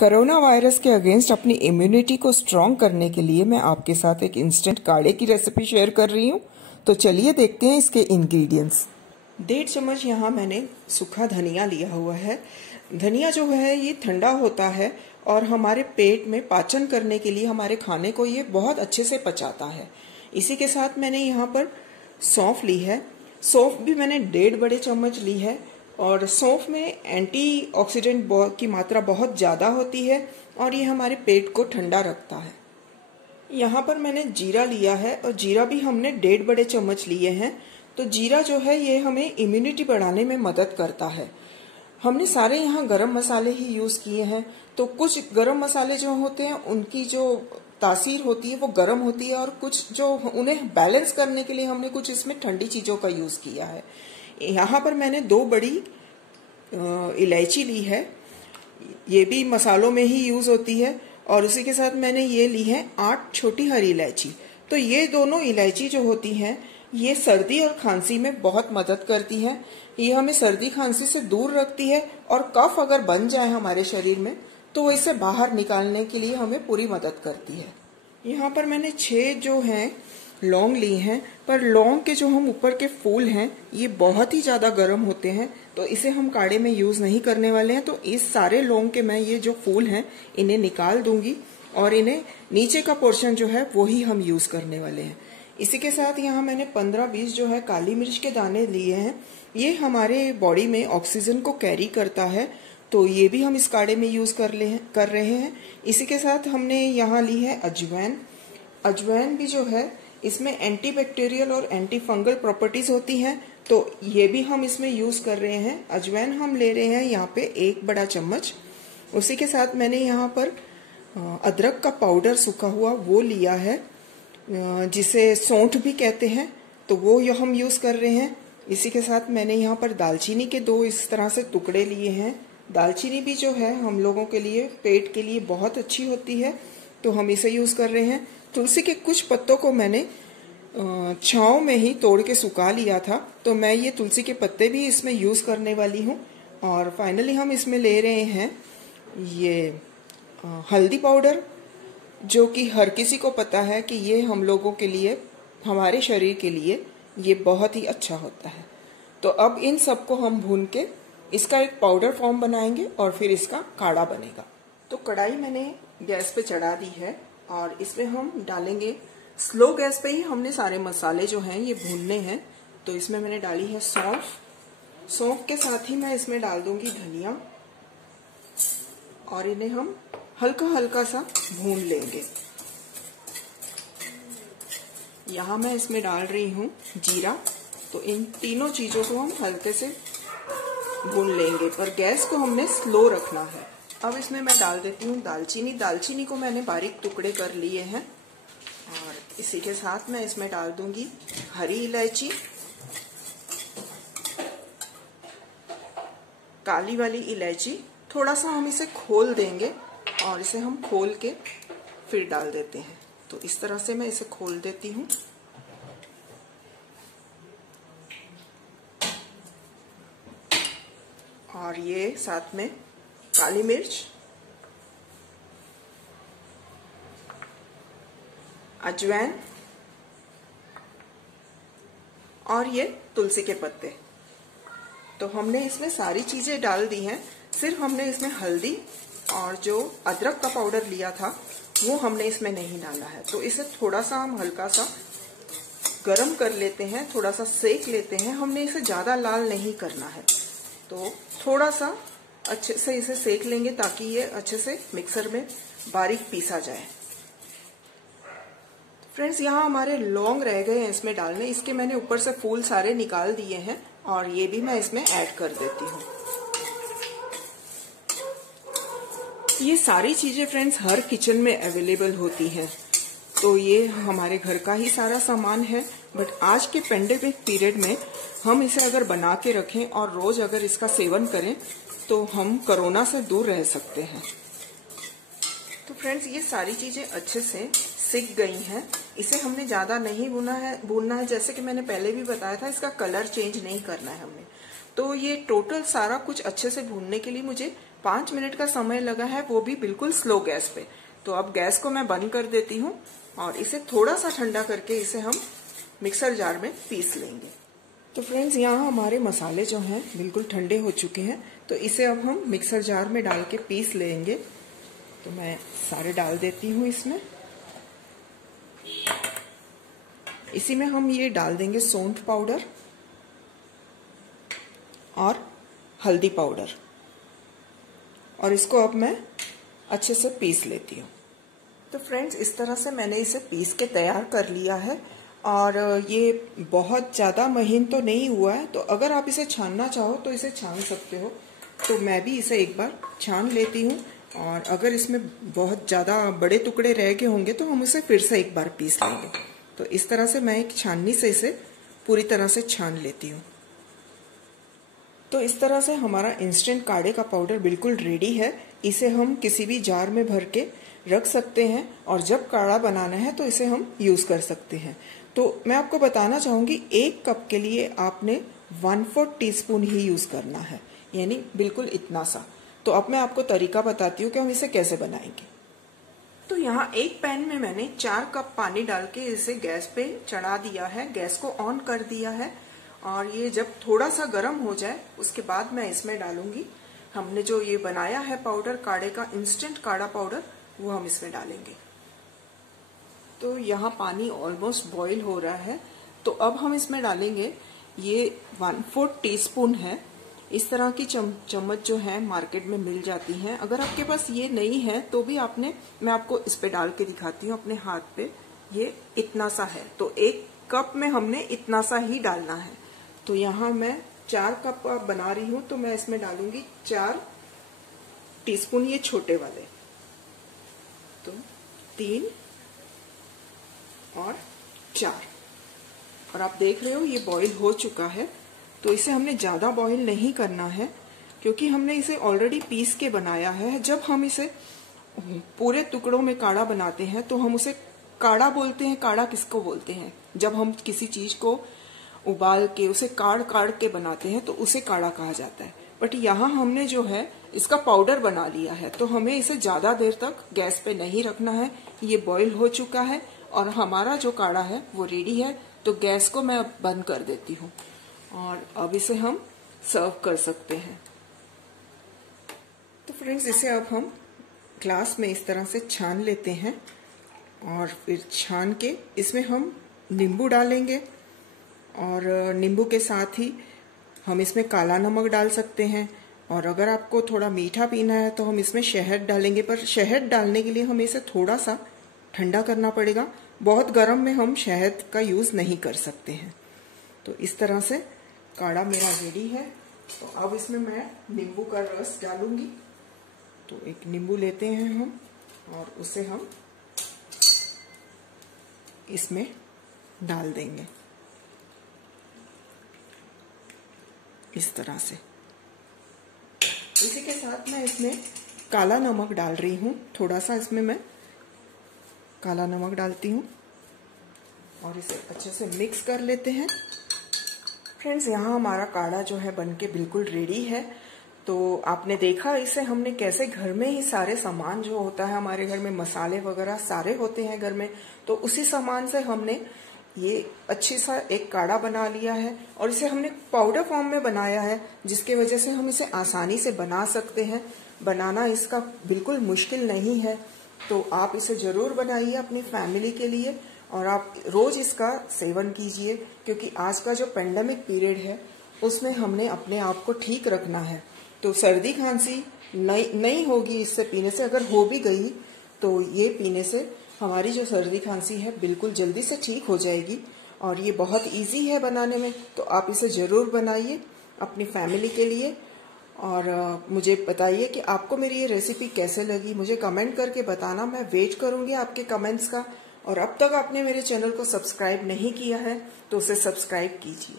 Corona virus के against अपनी immunity को स्ट्रॉन्ग करने के लिए मैं आपके साथ एक इंस्टेंट काढ़े की रेसिपी शेयर कर रही हूँ। तो चलिए देखते हैं इसके इंग्रेडिएंट्स। 1.5 चम्मच यहाँ मैंने सूखा धनिया लिया हुआ है। धनिया जो है ये ठंडा होता है और हमारे पेट में पाचन करने के लिए हमारे खाने को ये बहुत अच्छे से पचाता है। इसी के साथ मैंने यहाँ पर सौंफ ली है। सौंफ भी मैंने 1.5 बड़े चम्मच ली है और सौंफ में एंटीऑक्सीडेंट की मात्रा बहुत ज़्यादा होती है और ये हमारे पेट को ठंडा रखता है। यहाँ पर मैंने जीरा लिया है और जीरा भी हमने 1.5 बड़े चम्मच लिए हैं। तो जीरा जो है ये हमें इम्यूनिटी बढ़ाने में मदद करता है। हमने सारे यहाँ गरम मसाले ही यूज़ किए हैं। तो कुछ गरम मसाले जो होते हैं उनकी जो तासीर होती है वो गर्म होती है और कुछ जो उन्हें बैलेंस करने के लिए हमने कुछ इसमें ठंडी चीज़ों का यूज़ किया है। यहाँ पर मैंने 2 बड़ी इलायची ली है। ये भी मसालों में ही यूज़ होती है और उसी के साथ मैंने ये ली है 8 छोटी हरी इलायची। तो ये दोनों इलायची जो होती हैं ये सर्दी और खांसी में बहुत मदद करती हैं। ये हमें सर्दी खांसी से दूर रखती है और कफ अगर बन जाए हमारे शरीर में तो इसे बाहर निकालने के लिए हमें पूरी मदद करती है। यहाँ पर मैंने 6 जो हैं लौंग ली हैं, पर लौंग के जो हम ऊपर के फूल हैं ये बहुत ही ज़्यादा गर्म होते हैं तो इसे हम काढ़े में यूज़ नहीं करने वाले हैं। तो इस सारे लौंग के मैं ये जो फूल हैं इन्हें निकाल दूंगी और इन्हें नीचे का पोर्शन जो है वो ही हम यूज़ करने वाले हैं। इसी के साथ यहाँ मैंने 15-20 जो है काली मिर्च के दाने लिए हैं। ये हमारे बॉडी में ऑक्सीजन को कैरी करता है तो ये भी हम इस काढ़े में यूज़ कर रहे हैं। इसी के साथ हमने यहाँ ली है अजवाइन। अजवाइन भी जो है इसमें एंटीबैक्टीरियल और एंटी फंगल प्रॉपर्टीज होती हैं तो ये भी हम इसमें यूज़ कर रहे हैं। अजवाइन हम ले रहे हैं यहाँ पे 1 बड़ा चम्मच। उसी के साथ मैंने यहाँ पर अदरक का पाउडर सूखा हुआ वो लिया है जिसे सौंठ भी कहते हैं तो वो हम यूज़ कर रहे हैं। इसी के साथ मैंने यहाँ पर दालचीनी के 2 इस तरह से टुकड़े लिए हैं। दालचीनी भी जो है हम लोगों के लिए पेट के लिए बहुत अच्छी होती है तो हम इसे यूज़ कर रहे हैं। तुलसी के कुछ पत्तों को मैंने छांव में ही तोड़ के सुखा लिया था तो मैं ये तुलसी के पत्ते भी इसमें यूज़ करने वाली हूँ। और फाइनली हम इसमें ले रहे हैं ये हल्दी पाउडर, जो कि हर किसी को पता है कि ये हम लोगों के लिए, हमारे शरीर के लिए ये बहुत ही अच्छा होता है। तो अब इन सबको हम भून के इसका एक पाउडर फॉर्म बनाएंगे और फिर इसका काढ़ा बनेगा। तो कढ़ाई मैंने गैस पे चढ़ा दी है और इसमें हम डालेंगे, स्लो गैस पे ही हमने सारे मसाले जो हैं ये भूनने हैं। तो इसमें मैंने डाली है सौंफ। सौंफ के साथ ही मैं इसमें डाल दूंगी धनिया और इन्हें हम हल्का हल्का सा भून लेंगे। यहाँ मैं इसमें डाल रही हूँ जीरा। तो इन तीनों चीजों को हम हल्के से भून लेंगे पर गैस को हमने स्लो रखना है। अब इसमें मैं डाल देती हूँ दालचीनी। दालचीनी को मैंने बारीक टुकड़े कर लिए हैं और इसी के साथ मैं इसमें डाल दूंगी हरी इलायची, काली वाली इलायची। थोड़ा सा हम इसे खोल देंगे और इसे हम खोल के फिर डाल देते हैं। तो इस तरह से मैं इसे खोल देती हूँ। और ये साथ में काली मिर्च, अजवाइन और ये तुलसी के पत्ते। तो हमने इसमें सारी चीजें डाल दी हैं। सिर्फ हमने इसमें हल्दी और जो अदरक का पाउडर लिया था वो हमने इसमें नहीं डाला है। तो इसे थोड़ा सा हम हल्का सा गरम कर लेते हैं, थोड़ा सा सेक लेते हैं। हमने इसे ज्यादा लाल नहीं करना है तो थोड़ा सा अच्छे से इसे सेक लेंगे ताकि ये अच्छे से मिक्सर में बारीक पीसा जाए। फ्रेंड्स, यहाँ हमारे लौंग रह गए हैं इसमें डालने। इसके मैंने ऊपर से फूल सारे निकाल दिए हैं और ये भी मैं इसमें ऐड कर देती हूँ। ये सारी चीजें फ्रेंड्स हर किचन में अवेलेबल होती हैं तो ये हमारे घर का ही सारा सामान है। बट आज के पेंडेमिक पीरियड में हम इसे अगर बना के रखें और रोज अगर इसका सेवन करें तो हम कोरोना से दूर रह सकते हैं। तो फ्रेंड्स, ये सारी चीजें अच्छे से सिक गई हैं। इसे हमने ज्यादा नहीं भूनना है। जैसे कि मैंने पहले भी बताया था, इसका कलर चेंज नहीं करना है हमने। तो ये टोटल सारा कुछ अच्छे से भूनने के लिए मुझे 5 मिनट का समय लगा है, वो भी बिल्कुल स्लो गैस पे। तो अब गैस को मैं बंद कर देती हूँ और इसे थोड़ा सा ठंडा करके इसे हम मिक्सर जार में पीस लेंगे। तो फ्रेंड्स, यहाँ हमारे मसाले जो हैं बिल्कुल ठंडे हो चुके हैं, तो इसे अब हम मिक्सर जार में डाल के पीस लेंगे। तो मैं सारे डाल देती हूँ इसमें। इसी में हम ये डाल देंगे सौंठ पाउडर और हल्दी पाउडर, और इसको अब मैं अच्छे से पीस लेती हूँ। तो फ्रेंड्स, इस तरह से मैंने इसे पीस के तैयार कर लिया है, और ये बहुत ज़्यादा महीन तो नहीं हुआ है। तो अगर आप इसे छानना चाहो तो इसे छान सकते हो। तो मैं भी इसे एक बार छान लेती हूँ, और अगर इसमें बहुत ज़्यादा बड़े टुकड़े रह गए होंगे तो हम इसे फिर से एक बार पीस लेंगे। तो इस तरह से मैं एक छाननी से इसे पूरी तरह से छान लेती हूँ। तो इस तरह से हमारा इंस्टेंट काढ़े का पाउडर बिल्कुल रेडी है। इसे हम किसी भी जार में भर के रख सकते हैं, और जब काढ़ा बनाना है तो इसे हम यूज कर सकते हैं। तो मैं आपको बताना चाहूंगी, 1 कप के लिए आपने 1/4 टीस्पून ही यूज करना है, यानी बिल्कुल इतना सा। तो अब मैं आपको तरीका बताती हूँ कि हम इसे कैसे बनाएंगे। तो यहाँ एक पैन में मैंने 4 कप पानी डाल के इसे गैस पे चढ़ा दिया है, गैस को ऑन कर दिया है, और ये जब थोड़ा सा गर्म हो जाए उसके बाद मैं इसमें डालूंगी हमने जो ये बनाया है पाउडर काढ़े का, इंस्टेंट काढ़ा पाउडर, वो हम इसमें डालेंगे। तो यहाँ पानी ऑलमोस्ट बॉईल हो रहा है। तो अब हम इसमें डालेंगे, ये 1/4 टीस्पून है। इस तरह की चम्मच जो है मार्केट में मिल जाती हैं। अगर आपके पास ये नहीं है तो भी मैं आपको इस पे डाल के दिखाती हूँ अपने हाथ पे। ये इतना सा है, तो 1 कप में हमने इतना सा ही डालना है। तो यहाँ मैं 4 कप बना रही हूँ, तो मैं इसमें डालूंगी 4 टीस्पून ये छोटे वाले। तो 3 और 4, और आप देख रहे हो ये बॉईल हो चुका है। तो इसे हमने ज्यादा बॉईल नहीं करना है, क्योंकि हमने इसे ऑलरेडी पीस के बनाया है। जब हम इसे पूरे टुकड़ों में काढ़ा बनाते हैं तो हम उसे काढ़ा बोलते हैं। काढ़ा किसको बोलते हैं? जब हम किसी चीज को उबाल के उसे काढ़ के बनाते हैं तो उसे काढ़ा कहा जाता है। बट यहाँ हमने जो है इसका पाउडर बना लिया है, तो हमें इसे ज्यादा देर तक गैस पे नहीं रखना है। ये बॉईल हो चुका है और हमारा जो काढ़ा है वो रेडी है। तो गैस को मैं अब बंद कर देती हूँ, और अब इसे हम सर्व कर सकते हैं। तो फ्रेंड्स, इसे अब हम ग्लास में इस तरह से छान लेते हैं, और फिर छान के इसमें हम नींबू डालेंगे, और नींबू के साथ ही हम इसमें काला नमक डाल सकते हैं। और अगर आपको थोड़ा मीठा पीना है तो हम इसमें शहद डालेंगे, पर शहद डालने के लिए हमें इसे थोड़ा सा ठंडा करना पड़ेगा। बहुत गर्म में हम शहद का यूज नहीं कर सकते हैं। तो इस तरह से काढ़ा मेरा रेडी है। तो अब इसमें मैं नींबू का रस डालूंगी। तो एक नींबू लेते हैं हम, और उसे हम इसमें डाल देंगे इस तरह से। इसी के साथ मैं इसमें काला नमक डाल रही हूँ। थोड़ा सा इसमें मैं काला नमक डालती हूँ, और इसे अच्छे से मिक्स कर लेते हैं। फ्रेंड्स, यहाँ हमारा काढ़ा जो है बनके बिल्कुल रेडी है। तो आपने देखा इसे हमने कैसे घर में ही सारे सामान जो होता है हमारे घर में, मसाले वगैरह सारे होते हैं घर में, तो उसी सामान से हमने ये अच्छी सा एक काढ़ा बना लिया है। और इसे हमने पाउडर फॉर्म में बनाया है, जिसके वजह से हम इसे आसानी से बना सकते हैं। बनाना इसका बिल्कुल मुश्किल नहीं है। तो आप इसे जरूर बनाइए अपनी फैमिली के लिए, और आप रोज इसका सेवन कीजिए, क्योंकि आज का जो पेंडेमिक पीरियड है उसमें हमने अपने आप को ठीक रखना है। तो सर्दी खांसी नहीं होगी इससे पीने से। अगर हो भी गई तो ये पीने से हमारी जो सर्दी खांसी है बिल्कुल जल्दी से ठीक हो जाएगी। और ये बहुत इजी है बनाने में, तो आप इसे जरूर बनाइए अपनी फैमिली के लिए। और मुझे बताइए कि आपको मेरी ये रेसिपी कैसे लगी, मुझे कमेंट करके बताना। मैं वेट करूंगी आपके कमेंट्स का। और अब तक आपने मेरे चैनल को सब्सक्राइब नहीं किया है तो उसे सब्सक्राइब कीजिए।